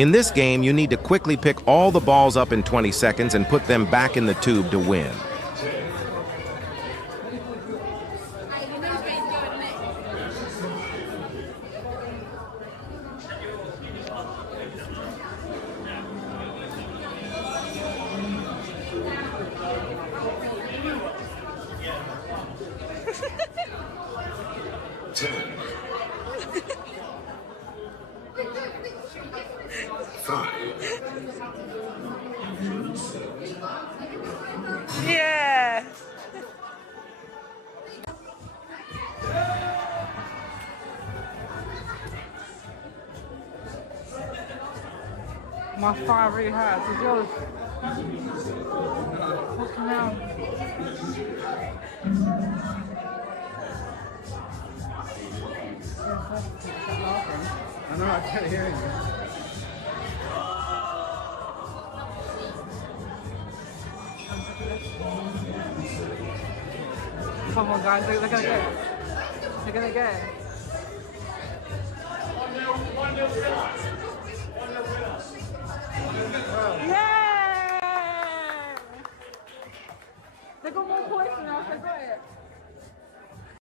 In this game, you need to quickly pick all the balls up in 20 seconds and put them back in the tube to win. Yeah. My fire really hurts. Is yours? Fucking hell. I know, I can't hear you. Come on, guys, they're gonna get it. They're gonna get it. Yeah! They got more points than us, they got it.